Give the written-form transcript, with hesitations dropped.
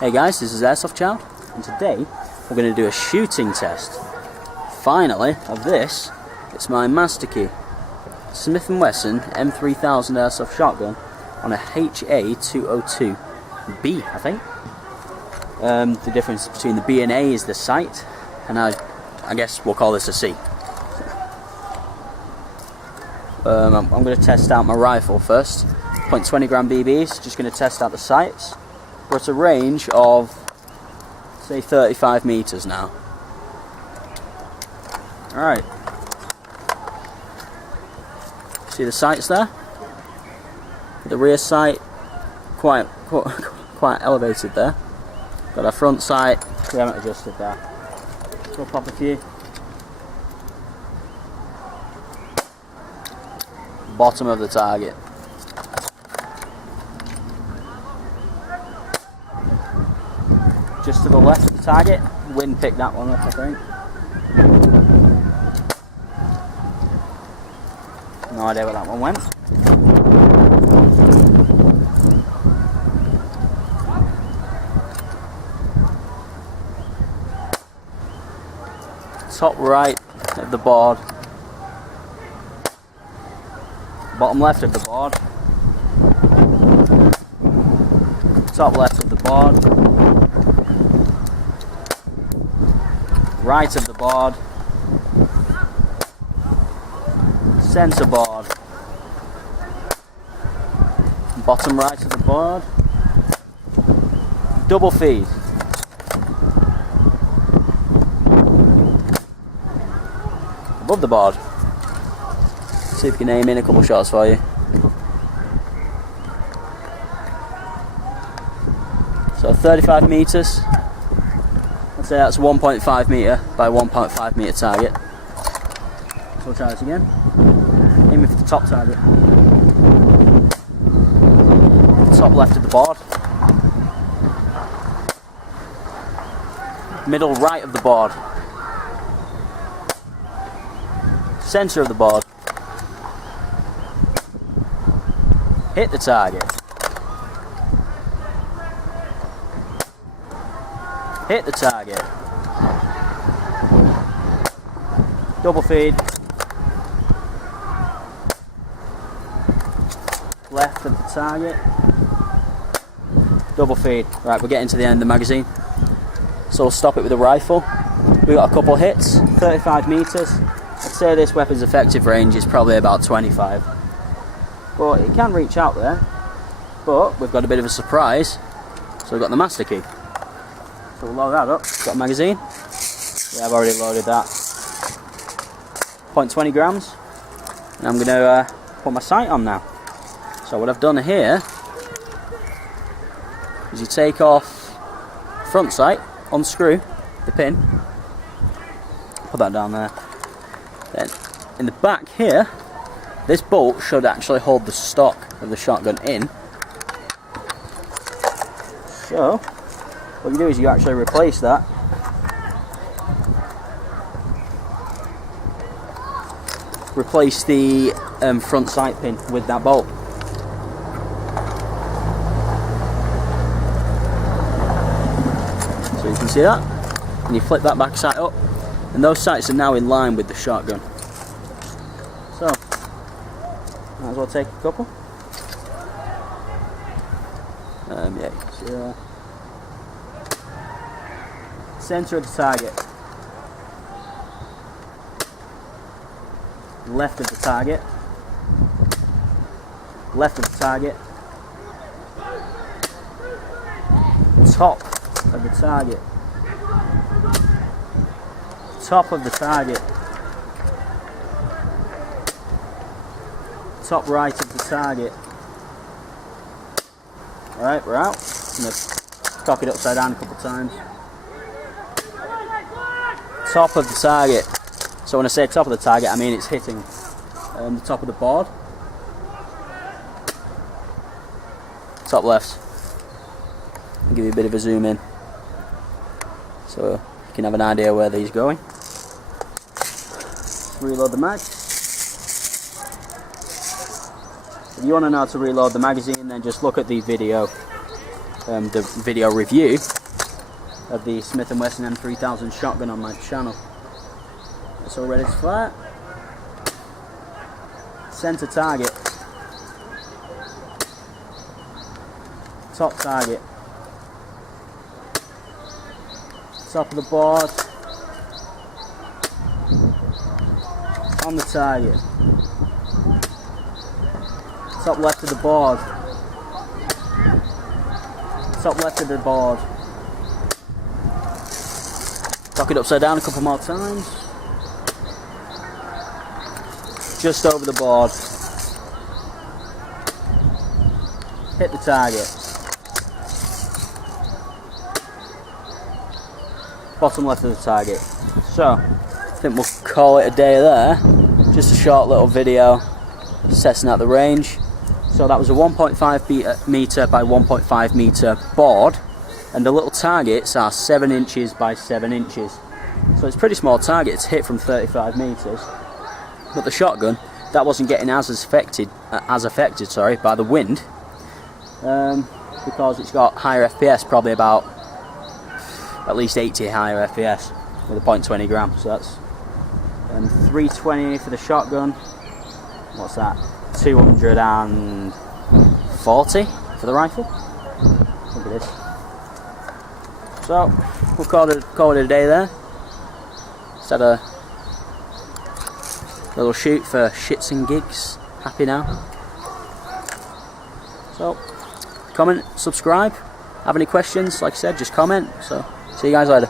Hey guys, this is Airsoft Child, and today we're going to do a shooting test, finally, of this. It's my Masterkey Smith & Wesson M3000 Airsoft shotgun on a HA202B, I think. The difference between the B and A is the sight, and I guess we'll call this a C. I'm going to test out my rifle first. 0.20 gram BBs, just going to test out the sights. We're at a range of, say, 35 meters now. Alright. See the sights there? The rear sight, quite elevated there. Got our front sight, we haven't adjusted that. We'll pop a few. Bottom of the target. Just to the left of the target. Wind picked that one up, I think. No idea where that one went. Top right of the board. Bottom left of the board. Top left of the board. Right of the board. Center board. Bottom right of the board. Double feed. Above the board. See if we can aim in a couple shots for you. So 35 meters. I'd say that's 1.5 meter by 1.5 meter target. So we'll try this again. Aiming for the top target. Top left of the board. Middle right of the board. Center of the board. Hit the target. Hit the target. Double feed. Left of the target. Double feed. Right, we're getting to the end of the magazine. So we'll stop it with a rifle. We got a couple hits, 35 meters. I'd say this weapon's effective range is probably about 25. But it can reach out there. But we've got a bit of a surprise. So we've got the Masterkey. So we'll load that up. Got a magazine. Yeah, I've already loaded that. 0.20 grams. And I'm going to put my sight on now. So what I've done here is you take off front sight, unscrew the pin, put that down there. Then in the back here, this bolt should actually hold the stock of the shotgun in. So what you do is you actually replace that. Replace the front sight pin with that bolt. So you can see that. And you flip that back sight up. And those sights are now in line with the shotgun. So, might as well take a couple. Yeah, you can see there. Center of the target. Left of the target. Left of the target. Top of the target. Top of the target. Top right of the target. Alright, we're out. I'm going to cock it upside down a couple of times. Top of the target. So when I say top of the target, I mean it's hitting the top of the board. Top left. I'll give you a bit of a zoom in, so you can have an idea where these are going. Reload the mag. If you want to know how to reload the magazine, then just look at the video. the video review of the Smith & Wesson M3000 shotgun on my channel. It's all ready to fire. Center target. Top target. Top of the board. On the target. Top left of the board. Top left of the board. Cock it upside down a couple more times. Just over the board. Hit the target. Bottom left of the target. So, I think we'll call it a day there. Just a short little video testing out the range. So that was a 1.5 metre by 1.5 metre board, and the little targets are 7 inches by 7 inches. So it's a pretty small target to hit from 35 metres. But the shotgun, that wasn't getting as affected by the wind, because it's got higher FPS, probably about at least 80 higher FPS with a .20 gram. So that's 320 for the shotgun. What's that? 240 for the rifle. I think it is. So we'll call it a day there. Just had a little shoot for shits and gigs. Happy now. So comment, subscribe. Have any questions? Like I said, just comment. So see you guys later.